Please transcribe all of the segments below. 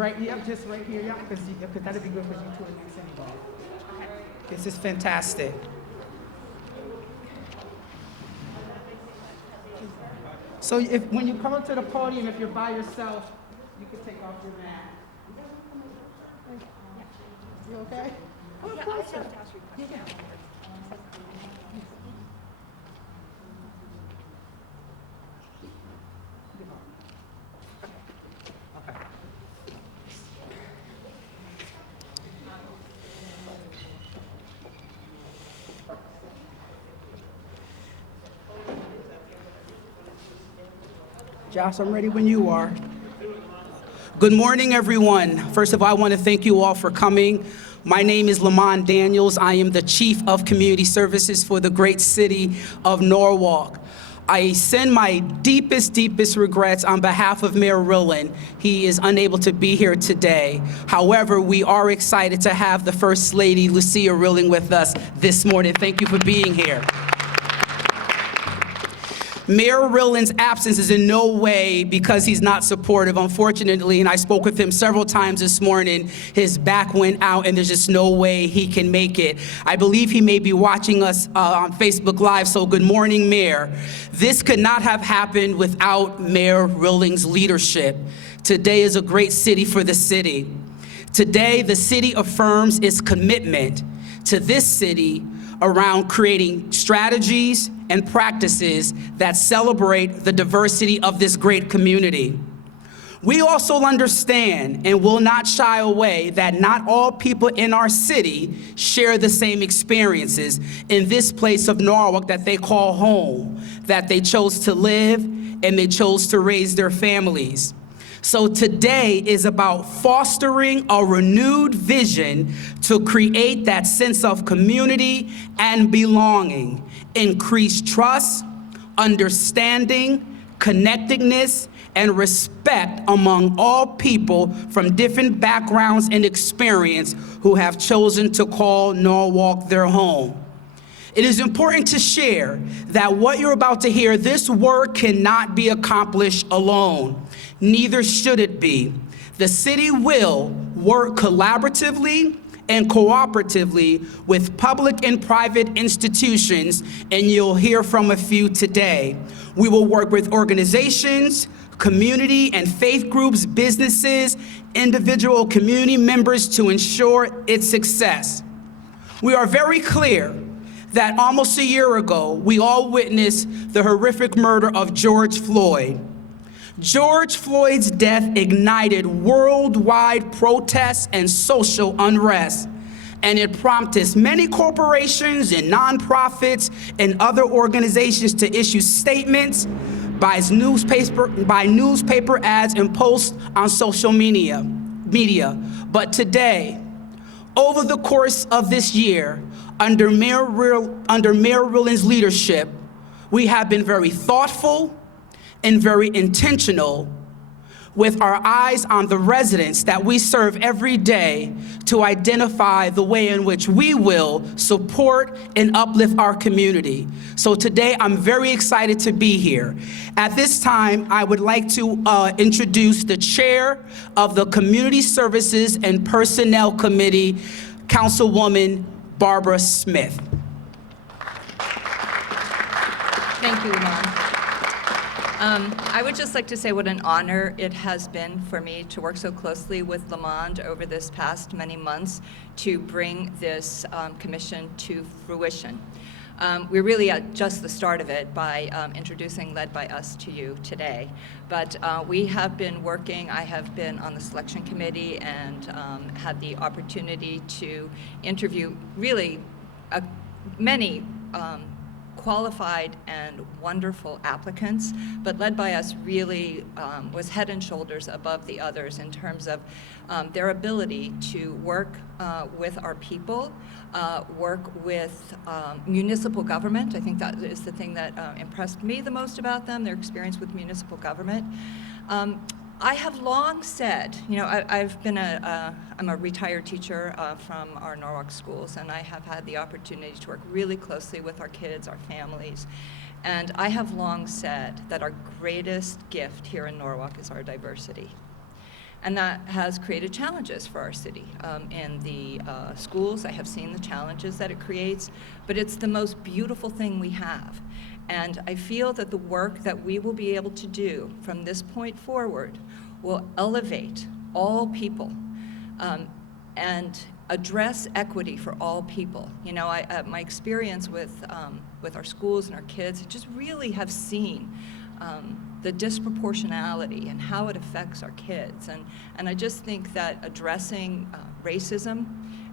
Right, yep, just right here, yeah, because that'd be good because you two are next anyway. This is fantastic. So when you come up to the podium, if you're by yourself, you can take off your mask. You okay? Oh, yeah, closer. Yeah. Josh, I'm ready when you are. Good morning, everyone. First of all, I want to thank you all for coming. My name is Lamont Daniels. I am the Chief of Community Services for the great city of Norwalk. I send my deepest regrets on behalf of Mayor Rillen. He is unable to be here today. However, we are excited to have the First Lady, Lucia Rillen, with us this morning. Thank you for being here. Mayor Rillen's absence is in no way because he's not supportive, unfortunately, and I spoke with him several times this morning. His back went out and there's just no way he can make it. I believe he may be watching us on Facebook Live, so good morning, Mayor. This could not have happened without Mayor Rillen's leadership. Today is a great city for the city. Today, the city affirms its commitment to this city around creating strategies and practices that celebrate the diversity of this great community. We also understand and will not shy away that not all people in our city share the same experiences in this place of Norwalk that they call home, that they chose to live and they chose to raise their families. So today is about fostering a renewed vision to create that sense of community and belonging, increase trust, understanding, connectedness, and respect among all people from different backgrounds and experience who have chosen to call Norwalk their home. It is important to share that what you're about to hear, this work cannot be accomplished alone. Neither should it be. The city will work collaboratively and cooperatively with public and private institutions, and you'll hear from a few today. We will work with organizations, community and faith groups, businesses, individual community members to ensure its success. We are very clear that almost a year ago, we all witnessed the horrific murder of George Floyd. George Floyd's death ignited worldwide protests and social unrest, and it prompted many corporations and nonprofits and other organizations to issue statements, by newspaper ads and posts on social media. But today, over the course of this year, under Mayor Rillen's leadership, we have been very thoughtful and very intentional with our eyes on the residents that we serve every day to identify the way in which we will support and uplift our community. So today, I'm very excited to be here. At this time, I would like to introduce the chair of the Community Services and Personnel Committee, Councilwoman Barbara Smith. Thank you, Lamont. I would just like to say what an honor it has been for me to work so closely with Lamont over this past many months to bring this commission to fruition. We're really at just the start of it by introducing Led by Us to you today. But we have been working, I have been on the selection committee and had the opportunity to interview really many qualified and wonderful applicants, but Led by Us really was head and shoulders above the others in terms of their ability to work with our people, work with municipal government. I think that is the thing that impressed me the most about them, their experience with municipal government. I have long said, you know, I'm a retired teacher from our Norwalk schools, and I have had the opportunity to work really closely with our kids, our families, and I have long said that our greatest gift here in Norwalk is our diversity. And that has created challenges for our city. In the schools, I have seen the challenges that it creates, but it's the most beautiful thing we have. And I feel that the work that we will be able to do from this point forward will elevate all people and address equity for all people. You know, my experience with our schools and our kids, I just really have seen the disproportionality and how it affects our kids. And I just think that addressing racism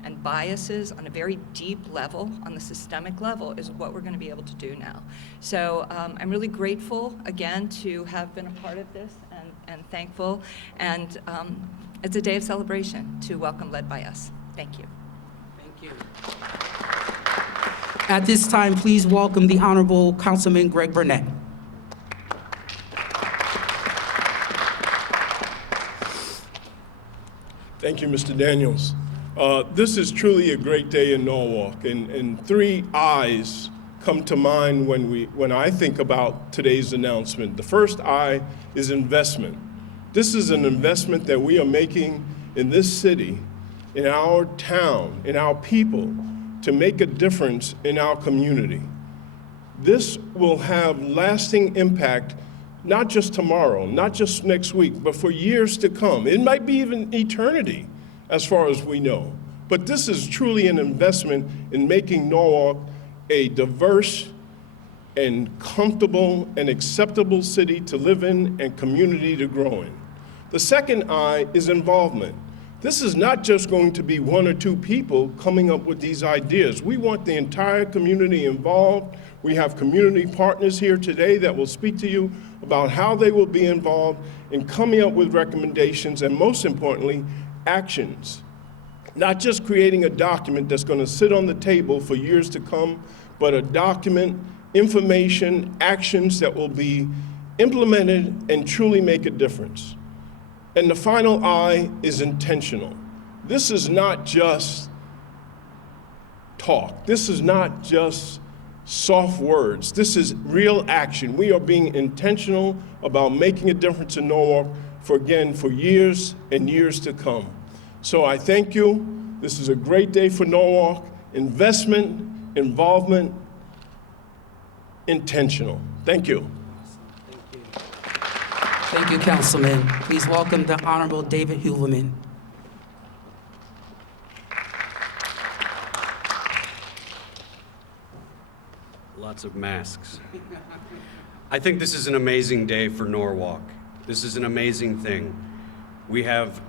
and biases on a very deep level, on the systemic level, is what we're going to be able to do now. So I'm really grateful, again, to have been a part of this and thankful. And it's a day of celebration to welcome Led by Us. Thank you. Thank you. At this time, please welcome the Honorable Councilman Greg Burnett. Thank you, Mr. Daniels. This is truly a great day in Norwalk, and three I's come to mind when I think about today's announcement. The first I is investment. This is an investment that we are making in this city, in our town, in our people, to make a difference in our community. This will have lasting impact, not just tomorrow, not just next week, but for years to come. It might be even eternity, as far as we know. But this is truly an investment in making Norwalk a diverse and comfortable and acceptable city to live in and community to grow in. The second I is involvement. This is not just going to be one or two people coming up with these ideas. We want the entire community involved. We have community partners here today that will speak to you about how they will be involved in coming up with recommendations and, most importantly, actions. Not just creating a document that's going to sit on the table for years to come, but a document, information, actions that will be implemented and truly make a difference. And the final I is intentional. This is not just talk. This is not just soft words. This is real action. We are being intentional about making a difference in Norwalk for years and years to come. So I thank you. This is a great day for Norwalk. Investment, involvement, intentional. Thank you. Thank you, Councilman. Please welcome the Honorable David Huleman. Lots of masks. I think this is an amazing day for Norwalk. This is an amazing thing. We have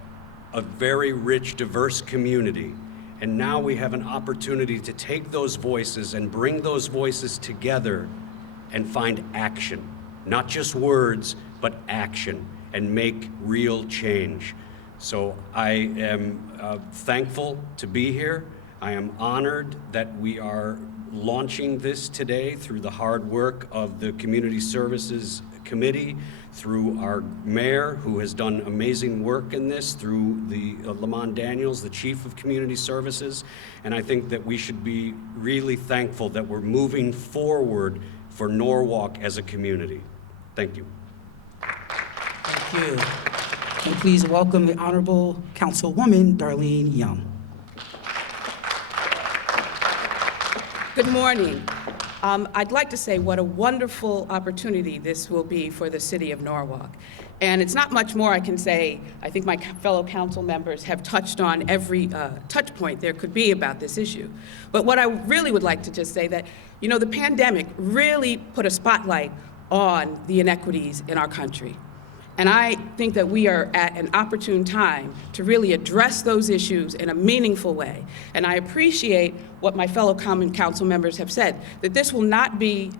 a very rich, diverse community, and now we have an opportunity to take those voices and bring those voices together and find action. Not just words, but action, and make real change. So I am thankful to be here. I am honored that we are launching this today through the hard work of the Community Services Committee, through our mayor, who has done amazing work in this, through the Lamont Daniels, the Chief of Community Services. And I think that we should be really thankful that we're moving forward for Norwalk as a community. Thank you. Thank you. And please welcome the Honorable Councilwoman Darlene Young. Good morning. I'd like to say what a wonderful opportunity this will be for the city of Norwalk. And it's not much more I can say. I think my fellow council members have touched on every touch point there could be about this issue. But what I really would like to just say that, you know, the pandemic really put a spotlight on the inequities in our country. And I think that we are at an opportune time to really address those issues in a meaningful way. And I appreciate what my fellow common council members have said, that this will not be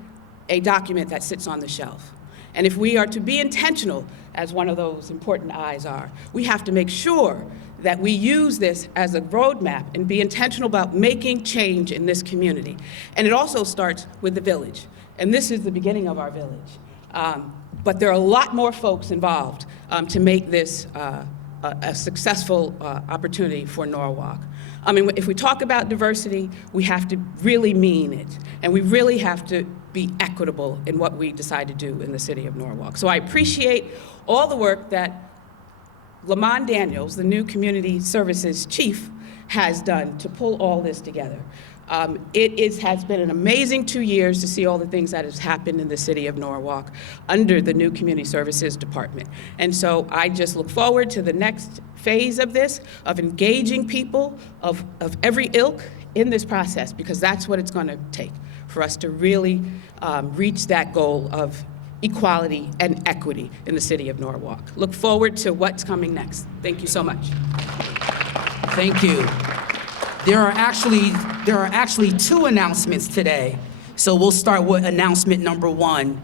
a document that sits on the shelf. And if we are to be intentional, as one of those important I's are, we have to make sure that we use this as a roadmap and be intentional about making change in this community. And it also starts with the village. And this is the beginning of our village. But there are a lot more folks involved to make this a successful opportunity for Norwalk. I mean, if we talk about diversity, we have to really mean it, and we really have to be equitable in what we decide to do in the city of Norwalk. So I appreciate all the work that Lamont Daniels, the new Community Services Chief, has done to pull all this together. Has been an amazing 2 years to see all the things that has happened in the city of Norwalk under the new Community Services Department. And so I just look forward to the next phase of this, of engaging people of every ilk in this process, because that's what it's going to take for us to really reach that goal of equality and equity in the city of Norwalk. Look forward to what's coming next. Thank you so much. Thank you. There are actually two announcements today. So we'll start with announcement number one.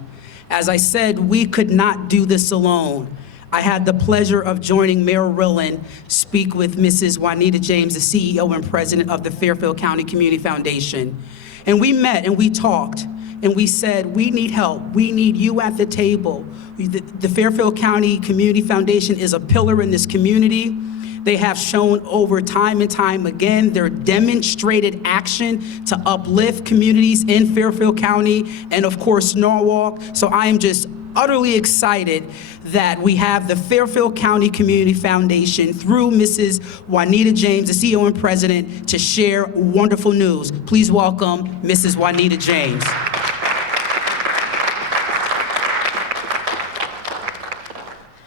As I said, we could not do this alone. I had the pleasure of joining Mayor Rillen speak with Mrs. Juanita James, the CEO and president of the Fairfield County Community Foundation. And we met and we talked and we said, we need help. We need you at the table. The Fairfield County Community Foundation is a pillar in this community. They have shown over time and time again their demonstrated action to uplift communities in Fairfield County and of course Norwalk. So I am just utterly excited that we have the Fairfield County Community Foundation through Mrs. Juanita James, the CEO and president, to share wonderful news. Please welcome Mrs. Juanita James.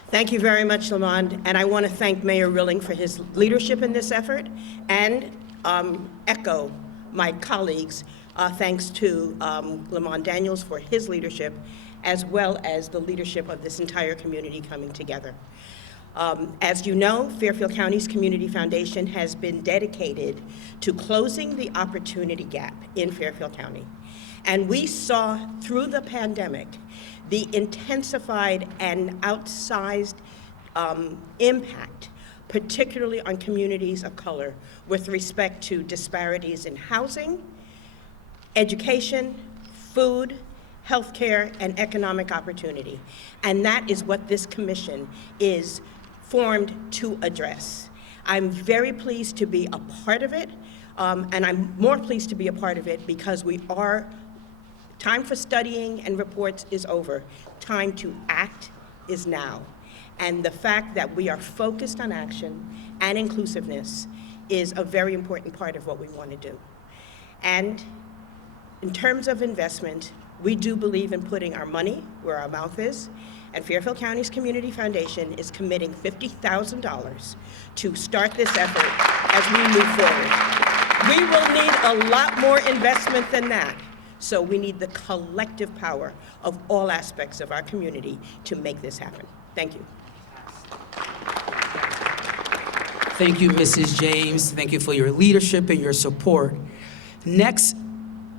Thank you very much, Lamont, and I want to thank Mayor Rilling for his leadership in this effort and echo my colleagues' thanks to Lamont Daniels for his leadership, as well as the leadership of this entire community coming together. As you know, Fairfield County's Community Foundation has been dedicated to closing the opportunity gap in Fairfield County. And we saw through the pandemic the intensified and outsized impact, particularly on communities of color, with respect to disparities in housing, education, food, healthcare, and economic opportunity. And that is what this commission is formed to address. I'm very pleased to be a part of it, and I'm more pleased to be a part of it because time for studying and reports is over. Time to act is now. And the fact that we are focused on action and inclusiveness is a very important part of what we want to do. And in terms of investment, we do believe in putting our money where our mouth is, and Fairfield County's Community Foundation is committing $50,000 to start this effort as we move forward. We will need a lot more investment than that. So we need the collective power of all aspects of our community to make this happen. Thank you. Thank you, Mrs. James. Thank you for your leadership and your support. Next,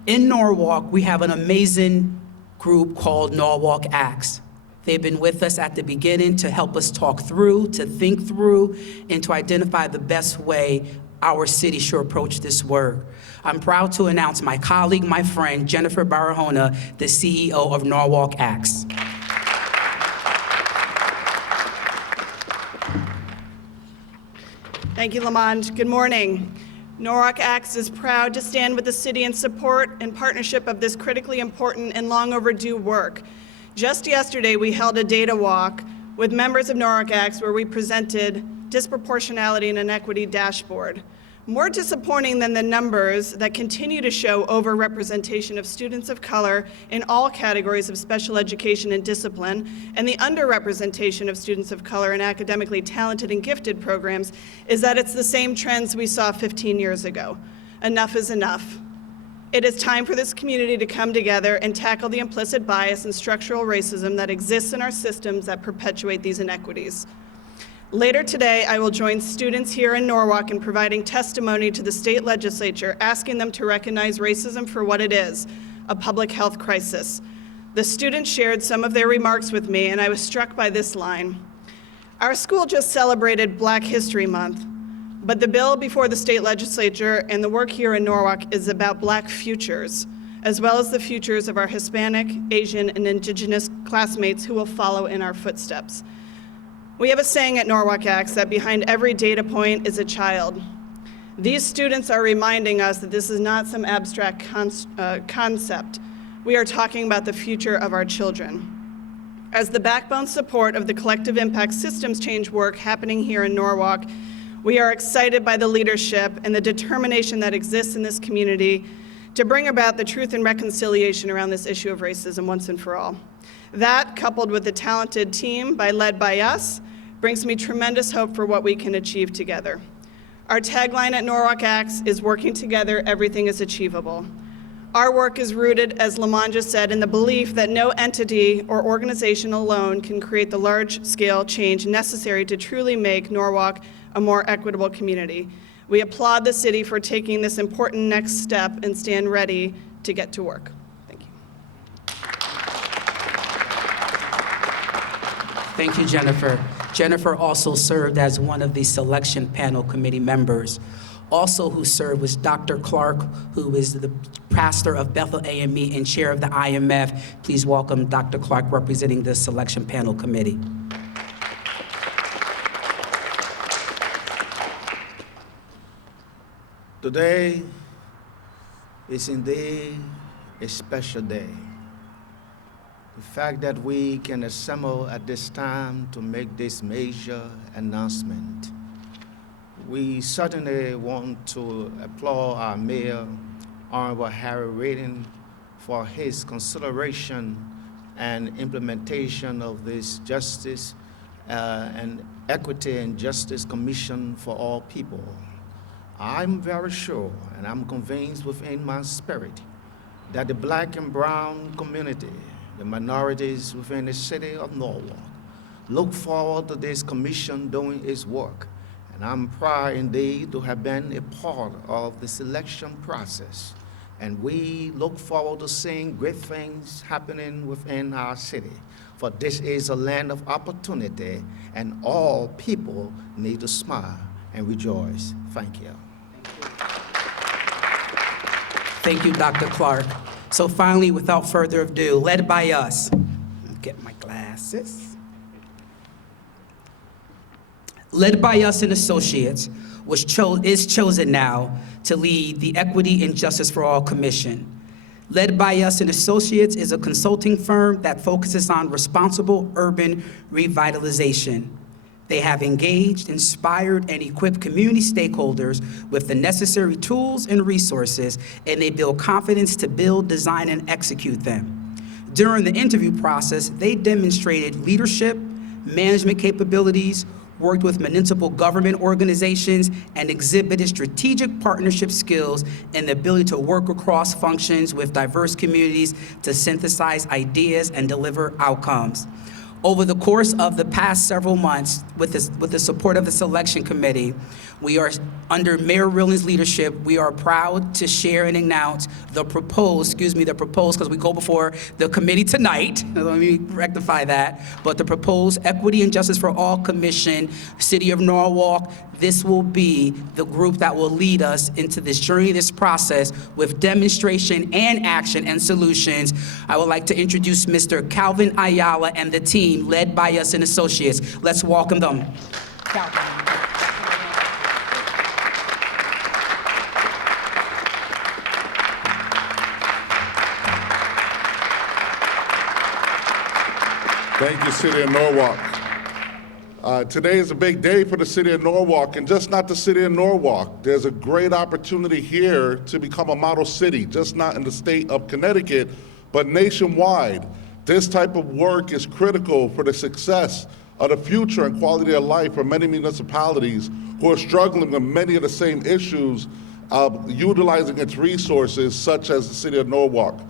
in Norwalk, we have an amazing group called Norwalk Acts. They've been with us at the beginning to help us talk through, to think through, and to identify the best way our city should approach this work. I'm proud to announce my colleague, my friend, Jennifer Barahona, the CEO of Norwalk Acts. Thank you, Lamont. Good morning. Norwalk Acts is proud to stand with the city in support and partnership of this critically important and long overdue work. Just yesterday, we held a data walk with members of Norwalk Acts where we presented disproportionality and inequity dashboard. More disappointing than the numbers that continue to show overrepresentation of students of color in all categories of special education and discipline, and the underrepresentation of students of color in academically talented and gifted programs, is that it's the same trends we saw 15 years ago. Enough is enough. It is time for this community to come together and tackle the implicit bias and structural racism that exists in our systems that perpetuate these inequities. Later today, I will join students here in Norwalk in providing testimony to the state legislature, asking them to recognize racism for what it is, a public health crisis. The students shared some of their remarks with me, and I was struck by this line. Our school just celebrated Black History Month, but the bill before the state legislature and the work here in Norwalk is about Black futures, as well as the futures of our Hispanic, Asian, and Indigenous classmates who will follow in our footsteps. We have a saying at Norwalk Acts that behind every data point is a child. These students are reminding us that this is not some abstract concept. We are talking about the future of our children. As the backbone support of the collective impact systems change work happening here in Norwalk, we are excited by the leadership and the determination that exists in this community to bring about the truth and reconciliation around this issue of racism once and for all. That, coupled with the talented team led by us, brings me tremendous hope for what we can achieve together. Our tagline at Norwalk Acts is "Working together, everything is achievable." Our work is rooted, as Lamont just said, in the belief that no entity or organization alone can create the large-scale change necessary to truly make Norwalk a more equitable community. We applaud the city for taking this important next step and stand ready to get to work. Thank you. Thank you, Jennifer. Jennifer also served as one of the selection panel committee members. Also who served was Dr. Clark, who is the pastor of Bethel AME and chair of the IMF. Please welcome Dr. Clark representing the selection panel committee. Today is indeed a special day. The fact that we can assemble at this time to make this major announcement. We certainly want to applaud our Mayor, Honorable Harry Redding, for his consideration and implementation of this Justice and Equity and Justice Commission for all people. I'm very sure, and I'm convinced within my spirit, that the Black and brown community, the minorities within the city of Norwalk, look forward to this commission doing its work. And I'm proud indeed to have been a part of the selection process. And we look forward to seeing great things happening within our city. For this is a land of opportunity, and all people need to smile and rejoice. Thank you. Thank you, Dr. Clark. So finally, without further ado, led by us, get my glasses. Led by us and associates, is chosen now to lead the Equity and Justice for All Commission. Led by Us and Associates is a consulting firm that focuses on responsible urban revitalization. They have engaged, inspired, and equipped community stakeholders with the necessary tools and resources, and they build confidence to build, design, and execute them. During the interview process, they demonstrated leadership, management capabilities, worked with municipal government organizations, and exhibited strategic partnership skills and the ability to work across functions with diverse communities to synthesize ideas and deliver outcomes. Over the course of the past several months, with the support of the selection committee, we are, under Mayor Rilling's leadership, we are proud to share and announce the proposed, because we go before the committee tonight, let me rectify that, but the proposed Equity and Justice for All Commission, City of Norwalk. This will be the group that will lead us into this journey, this process, with demonstration and action and solutions. I would like to introduce Mr. Calvin Ayala and the team led by Us and Associates. Let's welcome them. Calvin. Thank you, City of Norwalk. Today is a big day for the City of Norwalk, and just not the City of Norwalk. There's a great opportunity here to become a model city, just not in the state of Connecticut, but nationwide. This type of work is critical for the success of the future and quality of life for many municipalities who are struggling with many of the same issues of utilizing its resources, such as the City of Norwalk.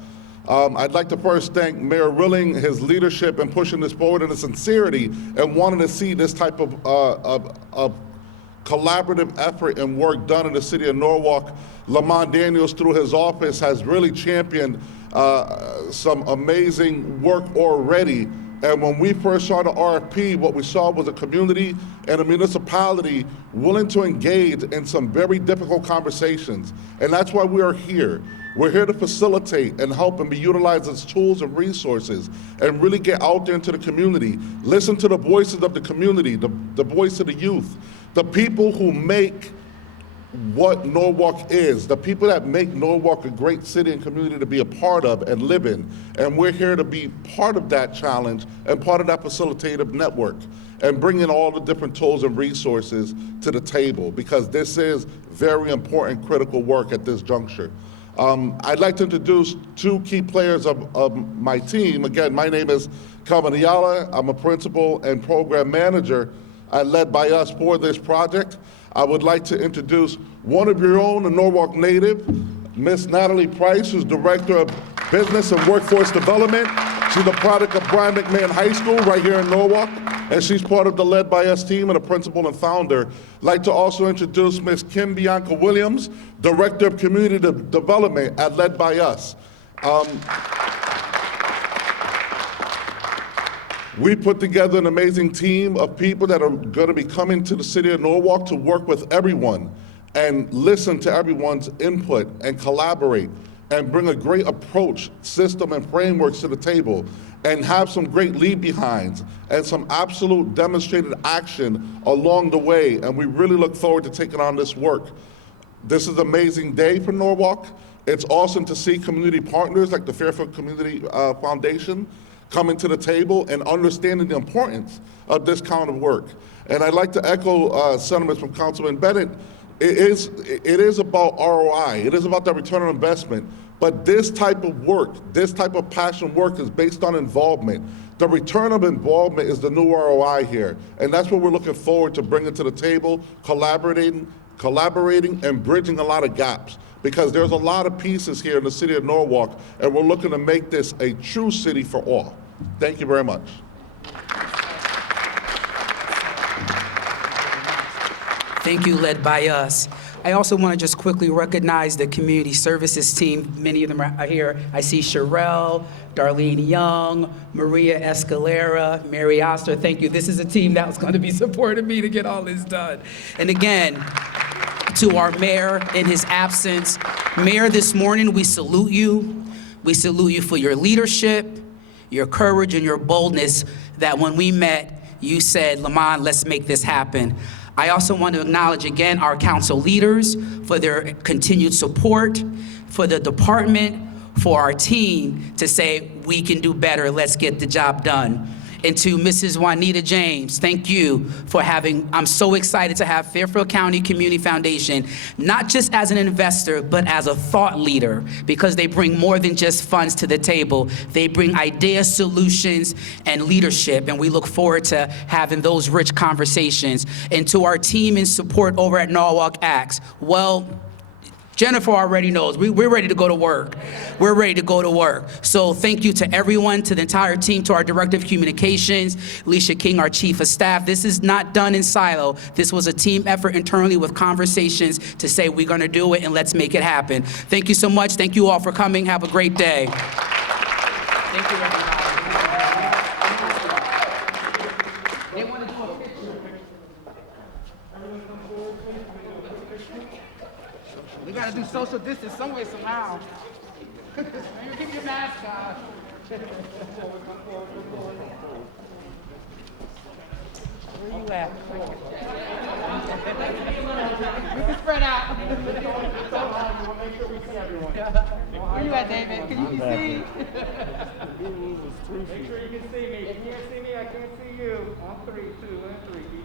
I'd like to first thank Mayor Rilling, his leadership in pushing this forward, and his sincerity and wanting to see this type of collaborative effort and work done in the City of Norwalk. Lamont Daniels, through his office, has really championed some amazing work already. And when we first saw the RFP, what we saw was a community and a municipality willing to engage in some very difficult conversations. And that's why we are here. We're here to facilitate and help and be utilized as tools and resources and really get out there into the community. Listen to the voices of the community, the voice of the youth, the people who make what Norwalk is, the people that make Norwalk a great city and community to be a part of and live in. And we're here to be part of that challenge and part of that facilitative network and bring in all the different tools and resources to the table, because this is very important, critical work at this juncture. I'd like to introduce two key players of my team. Again, my name is Calvin Ayala. I'm a principal and program manager led by us for this project. I would like to introduce one of your own, a Norwalk native, Miss Natalie Price, who's Director of Business and Workforce Development. She's a product of Brian McMahon High School right here in Norwalk, and she's part of the Led By Us team and a principal and founder. I'd like to also introduce Miss Kim Bianca Williams, Director of Community Development at Led By Us. We put together an amazing team of people that are going to be coming to the city of Norwalk to work with everyone and listen to everyone's input and collaborate and bring a great approach, system, and frameworks to the table and have some great leave behinds and some absolute demonstrated action along the way. And we really look forward to taking on this work. This is an amazing day for Norwalk. It's awesome to see community partners like the Fairfield Community Foundation coming to the table and understanding the importance of this kind of work. And I'd like to echo sentiments from Councilman Bennett. It is about ROI. It is about that return on investment. But this type of work, this type of passion work is based on involvement. The return of involvement is the new ROI here. And that's what we're looking forward to bringing to the table, collaborating and bridging a lot of gaps. Because there's a lot of pieces here in the city of Norwalk, and we're looking to make this a true city for all. Thank you very much. Thank you, Led By Us. I also want to just quickly recognize the community services team. Many of them are here. I see Sherelle, Darlene Young, Maria Escalera, Mary Oster. Thank you. This is a team that was going to be supporting me to get all this done. And again, to our mayor in his absence. Mayor, this morning we salute you. We salute you for your leadership, your courage, and your boldness that when we met, you said, Lamont, let's make this happen. I also want to acknowledge again our council leaders for their continued support, for the department, for our team to say, we can do better, let's get the job done. And to Mrs. Juanita James, thank you for having, I'm so excited to have Fairfield County Community Foundation, not just as an investor, but as a thought leader, because they bring more than just funds to the table. They bring ideas, solutions, and leadership, and we look forward to having those rich conversations. And to our team in support over at Norwalk Acts, well, Jennifer already knows. We're ready to go to work. We're ready to go to work. So thank you to everyone, to the entire team, to our Director of Communications, Alicia King, our Chief of Staff. This is not done in silo. This was a team effort internally with conversations to say we're going to do it and let's make it happen. Thank you so much. Thank you all for coming. Have a great day. Thank you, everybody. They want to do a picture. We gotta do social distance some way, somehow. Give me your mask, guys. Where you at? We can spread out. Where you at, David? Can you see? Make sure you can see me. If you can't see me, I can't see you. On 3, 2, and 3.